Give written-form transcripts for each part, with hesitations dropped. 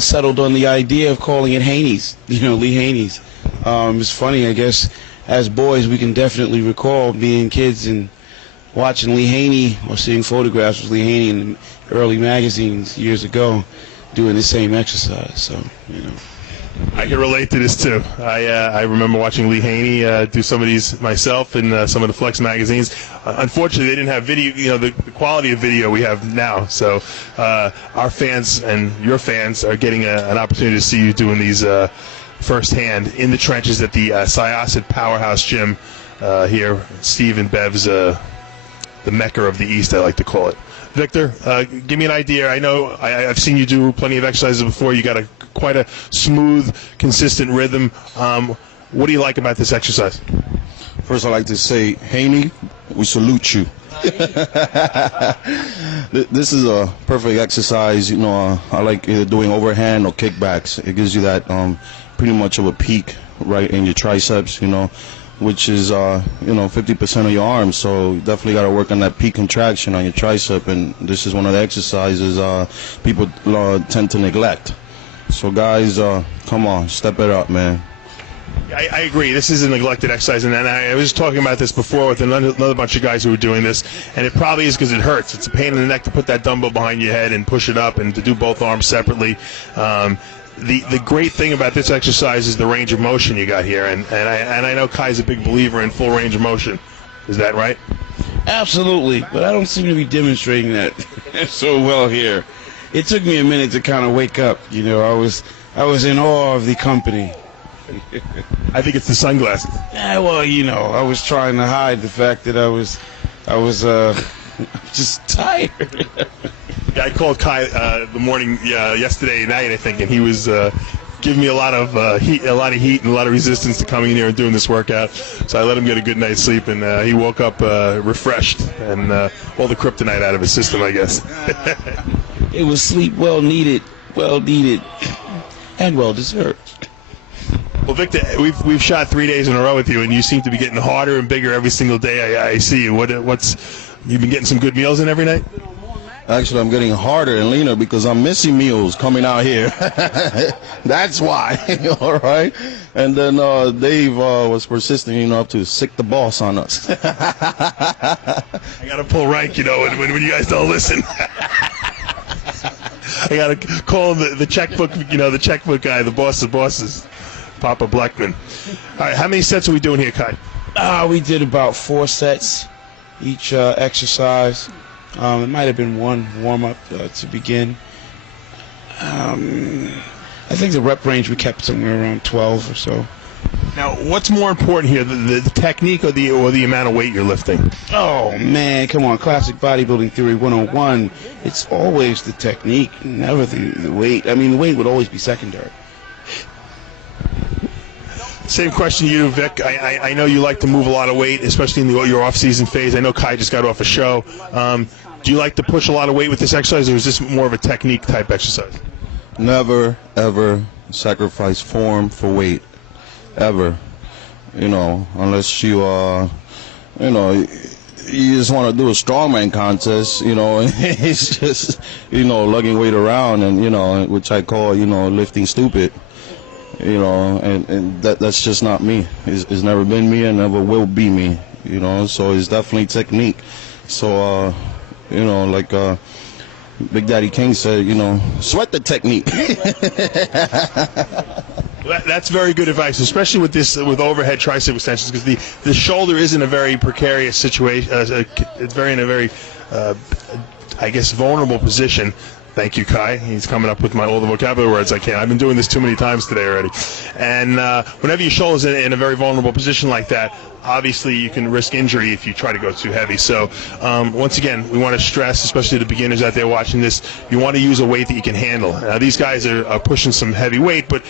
still settled on the idea of calling it Haney's, Lee Haney's. It's funny, I guess, as boys we can definitely recall being kids and watching Lee Haney or seeing photographs of Lee Haney in the early magazines years ago doing the same exercise. So, I can relate to this too. I remember watching Lee Haney do some of these myself in some of the Flex magazines. Unfortunately, they didn't have video, the quality of video we have now. So our fans and your fans are getting an opportunity to see you doing these firsthand in the trenches at the Syosset Powerhouse gym here. Steve and Bev's the Mecca of the East, I like to call it. Victor, give me an idea. I know I've seen you do plenty of exercises before. You got quite a smooth, consistent rhythm. What do you like about this exercise? First, I'd like to say, Haney, we salute you. This is a perfect exercise. I like either doing overhand or kickbacks. It gives you that pretty much of a peak right in your triceps, which is 50% of your arms. So you definitely got to work on that peak contraction on your tricep, and this is one of the exercises people tend to neglect. So guys, come on, step it up, man. I agree. This is a neglected exercise, and I was talking about this before with another bunch of guys who were doing this, and it probably is because it hurts. It's a pain in the neck to put that dumbbell behind your head and push it up, and to do both arms separately. The great thing about this exercise is the range of motion you got here, and I know Kai's a big believer in full range of motion. Is that right? Absolutely, but I don't seem to be demonstrating that so well here. It took me a minute to kind of wake up. I was in awe of the company. I think it's the sunglasses. Yeah, well, I was trying to hide the fact that I was just tired. Yeah, I called Kai the morning yesterday night, I think, and he was giving me a lot of heat and a lot of resistance to coming in here and doing this workout. So I let him get a good night's sleep, and he woke up refreshed and all the kryptonite out of his system, I guess. It was sleep well needed, and well deserved. Well, Victor, we've shot 3 days in a row with you, and you seem to be getting harder and bigger every single day. I see you. You've been getting some good meals in every night? Actually, I'm getting harder and leaner because I'm missing meals coming out here. That's why. All right. And then Dave was persistent, up to sick the boss on us. I got to pull rank, when you guys don't listen. I got to call him the checkbook, the checkbook guy, the boss of bosses, Papa Blackman. All right, how many sets are we doing here, Kai? We did about 4 sets each exercise. It might have been one warm-up to begin. I think the rep range we kept somewhere around 12 or so. Now, what's more important here, the technique or the amount of weight you're lifting? Oh, man, come on. Classic Bodybuilding Theory 101. It's always the technique, never the weight. I mean, the weight would always be secondary. Same question to you, Vic. I know you like to move a lot of weight, especially in your off-season phase. I know Kai just got off a show. Do you like to push a lot of weight with this exercise, or is this more of a technique-type exercise? Never, ever sacrifice form for weight. Ever. Unless you, you just want to do a strongman contest, it's just, lugging weight around and, which I call, lifting stupid. And that's just not me. It's never been me and never will be me, so it's definitely technique. So, like Big Daddy King said, sweat the technique. That's very good advice, especially with overhead tricep extensions, because the shoulder is in a very precarious situation. It's in a very, I guess, vulnerable position. Thank you, Kai. He's coming up with all the vocabulary words I can. I've been doing this too many times today already. And whenever your shoulder's in a very vulnerable position like that, obviously you can risk injury if you try to go too heavy. So once again, we want to stress, especially the beginners out there watching this, you want to use a weight that you can handle. Now, these guys are pushing some heavy weight, but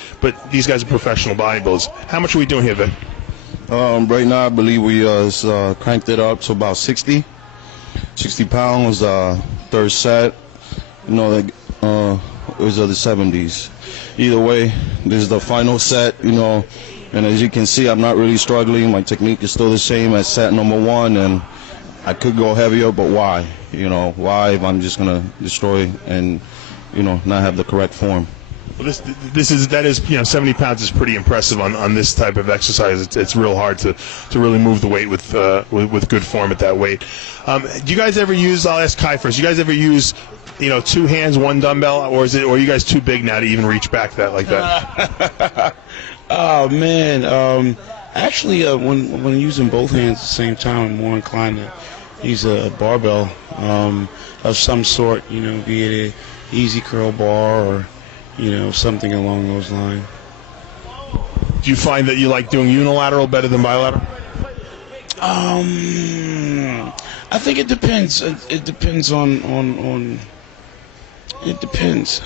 these guys are professional bodybuilders. How much are we doing here, Vic? Right now, I believe we cranked it up to about 60 pounds, third set. It was of the 70s. Either way, this is the final set, and as you can see, I'm not really struggling. My technique is still the same as set number 1, and I could go heavier, but why? Why if I'm just going to destroy and, not have the correct form? Well, that is 70 pounds is pretty impressive on this type of exercise. It's real hard to really move the weight with good form at that weight. Do you guys ever use? I'll ask Kai first. Do you guys ever use 2 hands, 1 dumbbell, or are you guys too big now to even reach back like that? Oh man, actually, when using both hands at the same time, I'm more inclined to use a barbell of some sort. Be it a easy curl bar or something along those lines. Do you find that you like doing unilateral better than bilateral? I think it depends. It depends on. It depends.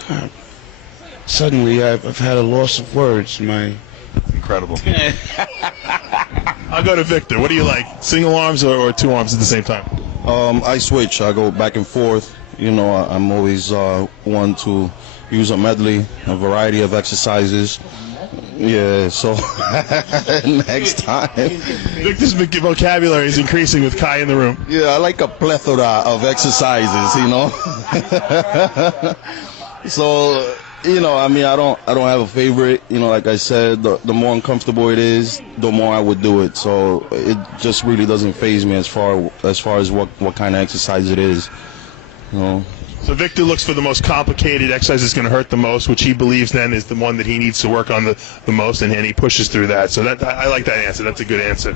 Suddenly, I've had a loss of words. Incredible. I'll go to Victor. What do you like? Single arms or 2 arms at the same time? I switch. I go back and forth. I'm always one to use a medley, a variety of exercises. Yeah, so next time. Victor's vocabulary is increasing with Kai in the room. Yeah, I like a plethora of exercises, So, I don't have a favorite. Like I said, the more uncomfortable it is, the more I would do it. So it just really doesn't faze me as far as what kind of exercise it is. So Victor looks for the most complicated exercise that's going to hurt the most, which he believes then is the one that he needs to work on the most, and he pushes through that. So I like that answer. That's a good answer.